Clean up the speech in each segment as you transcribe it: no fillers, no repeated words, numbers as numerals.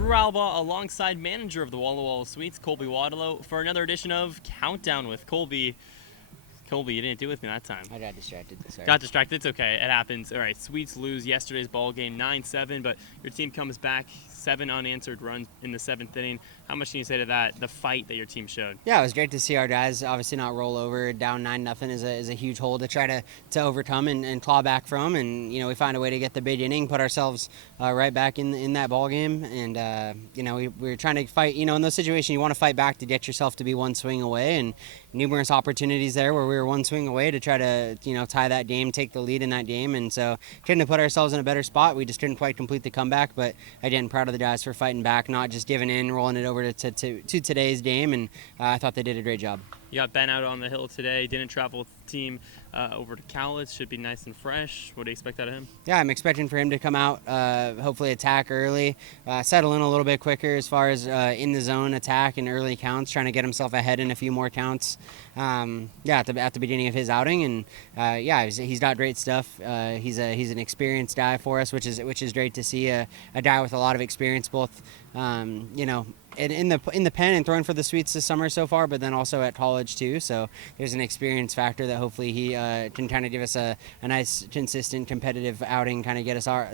Drew Alba alongside manager of the Walla Walla Suites, Colby Waterlow, for another edition of Countdown with Colby. Colby, you didn't do it with me that time. I got distracted. Sorry. Got distracted. It's okay. It happens. All right, Suites lose yesterday's ball game 9-7, but your team comes back 7 unanswered runs in the 7th inning. How much can you say to that, the fight that your team showed? Yeah, it was great to see our guys obviously not roll over. Down 9-0 is a huge hole to try to overcome and claw back from. And, we find a way to get the big inning, put ourselves right back in that ball game. And, we were trying to fight. In those situations, you want to fight back to get yourself to be one swing away. And numerous opportunities there where we were one swing away to try to, tie that game, take the lead in that game. And so couldn't have put ourselves in a better spot. We just couldn't quite complete the comeback. But, again, proud of the guys for fighting back, not just giving in, rolling it over to today's game, and I thought they did a great job. You got Ben out on the hill today, didn't travel with the team over to Cowlitz, should be nice and fresh. What do you expect out of him? Yeah, I'm expecting for him to come out, hopefully attack early, settle in a little bit quicker as far as in the zone attack and early counts, trying to get himself ahead in a few more counts. At the beginning of his outing, and he's got great stuff. He's an experienced guy for us, which is great to see a guy with a lot of experience, both in the pen and throwing for the Suites this summer so far, but then also at college too. So there's an experience factor that hopefully he can kind of give us a nice, consistent, competitive outing, kind of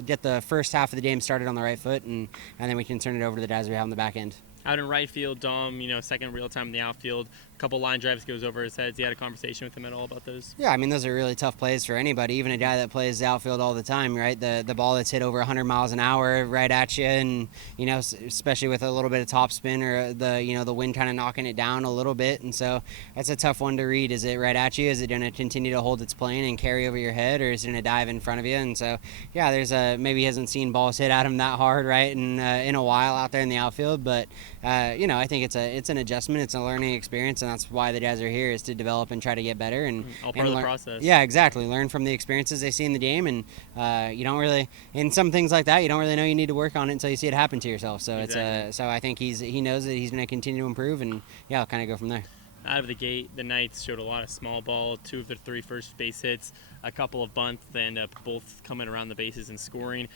get the first half of the game started on the right foot, and then we can turn it over to the guys we have on the back end. Out in right field, Dom, second real time in the outfield, a couple line drives goes over his head. He had a conversation with him at all about those? Yeah, I mean, those are really tough plays for anybody, even a guy that plays the outfield all the time, right? The ball that's hit over 100 miles an hour right at you, and, especially with a little bit of topspin or the wind kind of knocking it down a little bit. And so that's a tough one to read. Is it right at you? Is it going to continue to hold its plane and carry over your head, or is it going to dive in front of you? And so, yeah, maybe he hasn't seen balls hit at him that hard, right, in a while out there in the outfield, but I think it's an adjustment, it's a learning experience, and that's why the guys are here, is to develop and try to get better and all part of the process. Yeah, exactly. Learn from the experiences they see in the game, and you don't really, in some things like that, you don't really know you need to work on it until you see it happen to yourself. So exactly. So I think he knows that he's going to continue to improve, and yeah, I'll kind of go from there. Out of the gate, the Knights showed a lot of small ball, 2 of their 3 first base hits, a couple of bunts, they end up both coming around the bases and scoring.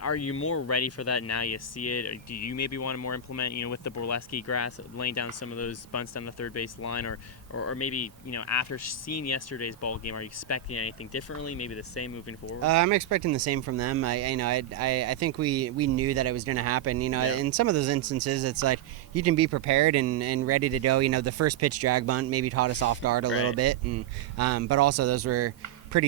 Are you more ready for that now you see it? Or do you maybe want to more implement, with the Borleski grass, laying down some of those bunts down the third base line, or maybe, after seeing yesterday's ball game, are you expecting anything differently, maybe the same moving forward? I'm expecting the same from them. I think we knew that it was going to happen. Yeah. In some of those instances, it's like you can be prepared and ready to go. The first pitch drag bunt maybe taught us off guard a little bit, and but also those were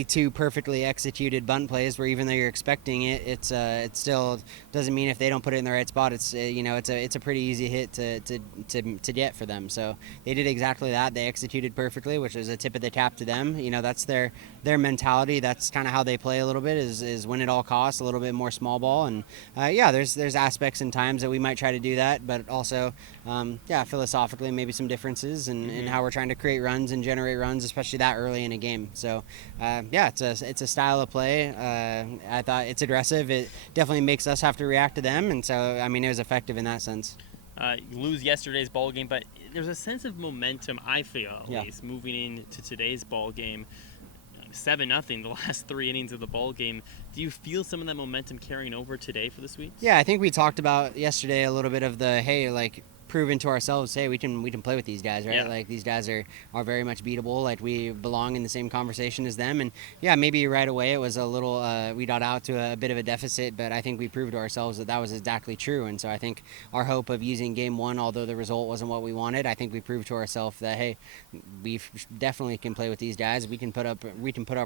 two perfectly executed bunt plays where even though you're expecting it, it still doesn't mean if they don't put it in the right spot, it's a pretty easy hit to get for them. So they did exactly that. They executed perfectly, which was a tip of the cap to them. That's their mentality. That's kind of how they play a little bit, is win at all costs, a little bit more small ball. And there's aspects and times that we might try to do that, but also philosophically maybe some differences in how we're trying to create runs and generate runs, especially that early in a game. So it's a style of play. I thought it's aggressive. It definitely makes us have to react to them, and so it was effective in that sense. You lose yesterday's ball game, but there's a sense of momentum, I feel, at least, moving into today's ball game. 7-0 the last 3 innings of the ball game. Do you feel some of that momentum carrying over today for the Swedes? Yeah, I think we talked about yesterday a little bit of proven to ourselves, hey, we can play with these guys, right? Yeah. Like, these guys are very much beatable. Like, we belong in the same conversation as them. And yeah, maybe right away it was a little we got out to a bit of a deficit, but I think we proved to ourselves that was exactly true. And so I think our hope of using game 1, although the result wasn't what we wanted, I think we proved to ourselves that, hey, we definitely can play with these guys. We can put up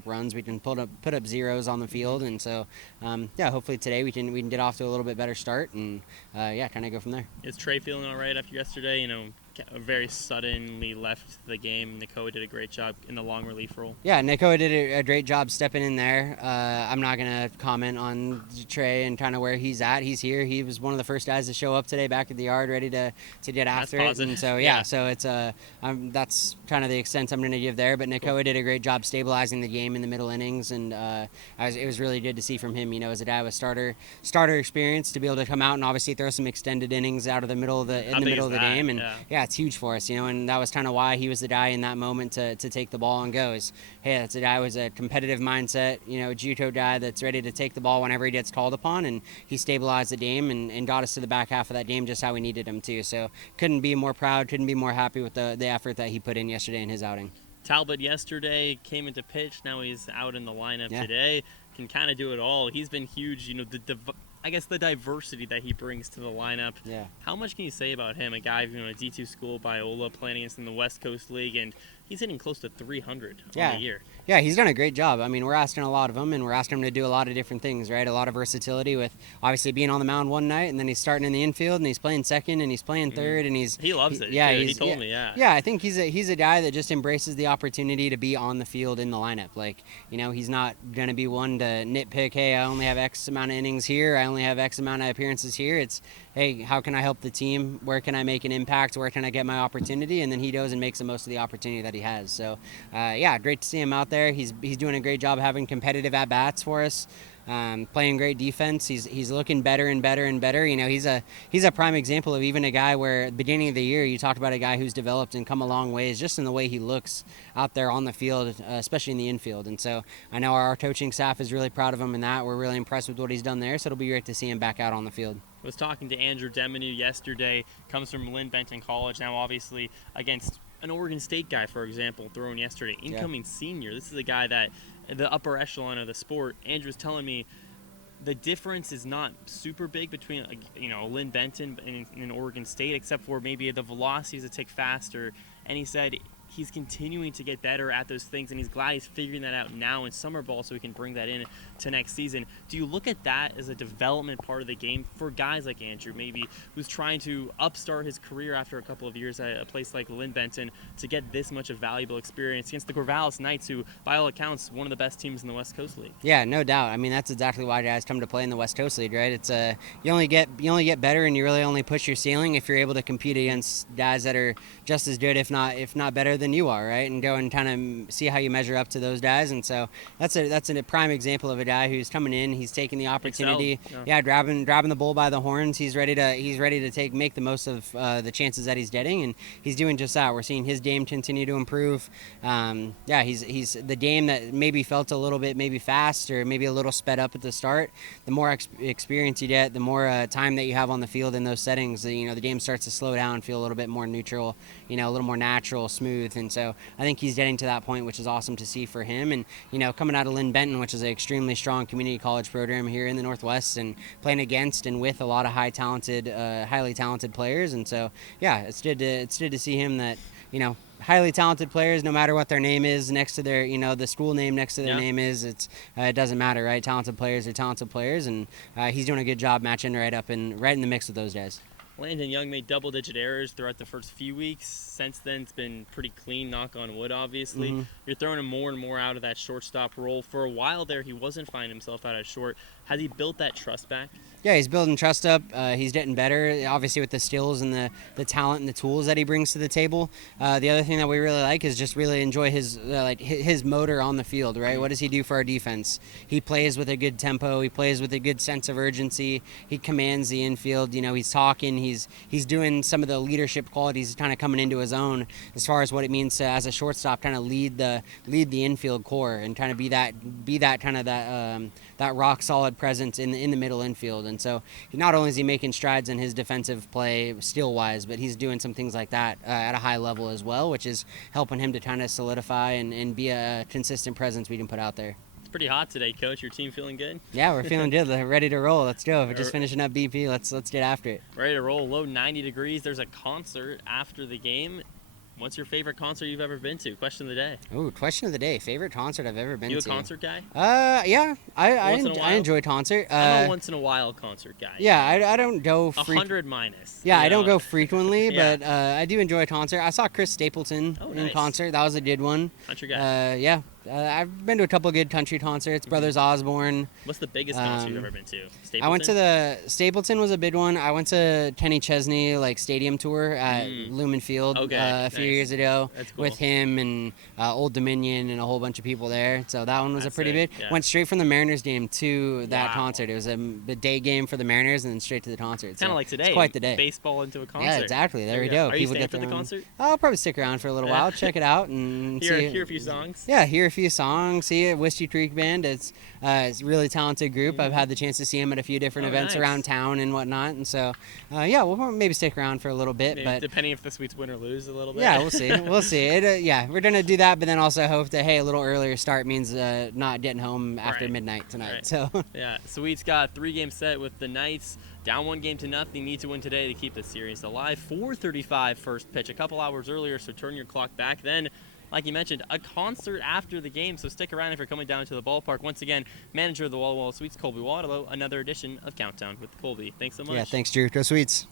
runs, we can put up zeros on the field. And so hopefully today we can get off to a little bit better start and kind of go from there. Is Trey feeling all right after yesterday? Very suddenly left the game. Nakoa did a great job in the long relief role. Yeah, Nakoa did a great job stepping in there. I'm not going to comment on Trey and kind of where he's at. He's here. He was one of the first guys to show up today back at the yard, ready to get after it. And so, so it's that's kind of the extent I'm going to give there. But Nakoa did a great job stabilizing the game in the middle innings, and it was really good to see from him. As a guy with starter experience, to be able to come out and obviously throw some extended innings out of the middle of the game. And that's huge for us, and that was kind of why he was the guy in that moment to take the ball and go. Is hey, that's a guy with a competitive mindset, judo guy that's ready to take the ball whenever he gets called upon, and he stabilized the game and got us to the back half of that game just how we needed him to. So couldn't be more proud, couldn't be more happy with the effort that he put in yesterday in his outing. Talbot yesterday came into pitch. Now he's out in the lineup today. Can kind of do it all. He's been huge. I guess the diversity that he brings to the lineup. Yeah. How much can you say about him? A guy, a D2 school, Biola, playing against in the West Coast League, and he's hitting close to 300 on the year. Yeah, he's done a great job. I mean, we're asking a lot of him, and we're asking him to do a lot of different things, right? A lot of versatility with obviously being on the mound one night, and then he's starting in the infield, and he's playing second, and he's playing third, and he loves it. Yeah, he told me. Yeah, I think he's a guy that just embraces the opportunity to be on the field in the lineup. Like, he's not gonna be one to nitpick. Hey, I only have X amount of innings here. I only have X amount of appearances here. It's, hey, how can I help the team? Where can I make an impact? Where can I get my opportunity? And then he goes and makes the most of the opportunity that he has. So, great to see him out there. He's doing a great job having competitive at-bats for us. Playing great defense. He's looking better and better and better. He's a prime example of even a guy where at the beginning of the year you talked about a guy who's developed and come a long ways just in the way he looks out there on the field, especially in the infield. And so I know our coaching staff is really proud of him in that. We're really impressed with what he's done there. So it'll be great to see him back out on the field. I was talking to Andrew Deminu yesterday. Comes from Lynn Benton College. Now obviously against an Oregon State guy, for example, thrown yesterday. Incoming senior. This is a guy that the upper echelon of the sport. Andrew was telling me the difference is not super big between Lynn Benton and Oregon State, except for maybe the velocities a tick faster. And he said he's continuing to get better at those things, and he's glad he's figuring that out now in summer ball so he can bring that in to next season. Do you look at that as a development part of the game for guys like Andrew, maybe who's trying to upstart his career after a couple of years at a place like Lynn Benton to get this much of valuable experience against the Corvallis Knights, who by all accounts one of the best teams in the West Coast League? Yeah, no doubt. I mean, that's exactly why guys come to play in the West Coast League, right? It's you only get better, and you really only push your ceiling if you're able to compete against guys that are just as good, if not better than you are, right? And go and kind of see how you measure up to those guys. And so that's a prime example of a guy who's coming in. He's taking the opportunity, grabbing the bull by the horns. He's ready to make the most of the chances that he's getting, and he's doing just that. We're seeing his game continue to improve. He's the game that maybe felt a little bit maybe fast or maybe a little sped up at the start. The more experience you get, the more time that you have on the field in those settings, the game starts to slow down, feel a little bit more neutral, a little more natural, smooth. And so I think he's getting to that point, which is awesome to see for him. And coming out of Lynn Benton, which is an extremely strong community college program here in the Northwest, and playing against and with a lot of highly talented players. And so it's good to see him that highly talented players, no matter what their name is next to their the school name next to their name is, it doesn't matter, right? Talented players are talented players, and he's doing a good job matching right in the mix with those guys. Landon Young made double-digit errors throughout the first few weeks. Since then, it's been pretty clean, knock on wood, obviously. Mm-hmm. You're throwing him more and more out of that shortstop role. For a while there, he wasn't finding himself out at short. Has he built that trust back? Yeah, he's building trust up. He's getting better, obviously, with the skills and the talent and the tools that he brings to the table. The other thing that we really like is just really enjoy his motor on the field, right? What does he do for our defense? He plays with a good tempo. He plays with a good sense of urgency. He commands the infield. He's talking. He's doing some of the leadership qualities, kind of coming into his own as far as what it means to, as a shortstop, kind of lead the infield core and kind of be that kind of that rock solid presence in the middle infield. And so not only is he making strides in his defensive play skill wise, but he's doing some things like that at a high level as well, which is helping him to kind of solidify and be a consistent presence we can put out there. It's pretty hot today, Coach. Your team feeling good? Yeah, we're feeling good. Ready to roll. Let's go. We're just finishing up BP. Let's get after it. Ready to roll. Low 90 degrees. There's a concert after the game. What's your favorite concert you've ever been to? Question of the day. Ooh, question of the day. Favorite concert I've ever been to. You a concert guy? Yeah. I enjoy concert. I'm a once in a while concert guy. Yeah, I don't go 100 minus. Yeah, I don't go frequently, but I do enjoy a concert. I saw Chris Stapleton in nice. concert. That was a good one. Country guy. Yeah. I've been to a couple good country concerts. Brothers Osborne. What's the biggest concert you've ever been to? Stapleton? I went to the Stapleton was a big one. I went to Kenny Chesney stadium tour at Lumen Field a few years ago with him and Old Dominion and a whole bunch of people there. So that one was a pretty big. Yeah. Went straight from the Mariners game to that concert. It was a day game for the Mariners and then straight to the concert. Kind of like today. It's quite the day. Baseball into a concert. Yeah, exactly. There we go. Are you staying for the concert? I'll probably stick around for a little while, check it out, and hear a few songs. Yeah, hear a few songs. See it. Whiskey Creek Band. It's a really talented group. I've had the chance to see them at a few different events around town and whatnot, and so we'll maybe stick around for a little bit. But depending if the Sweets win or lose a little bit. Yeah, we'll see. We'll see. We're gonna do that, but then also hope that a little earlier start means not getting home after midnight tonight. Right. So yeah, Sweets got 3-game set with the Knights. Down 1-0 need to win today to keep the series alive. 4:35 first pitch, a couple hours earlier, so turn your clock back. Then, like you mentioned, a concert after the game, so stick around if you're coming down to the ballpark. Once again, manager of the Walla Walla Sweets, Colby Waterlow, another edition of Countdown with Colby. Thanks so much. Yeah, thanks, Drew. Go Sweets.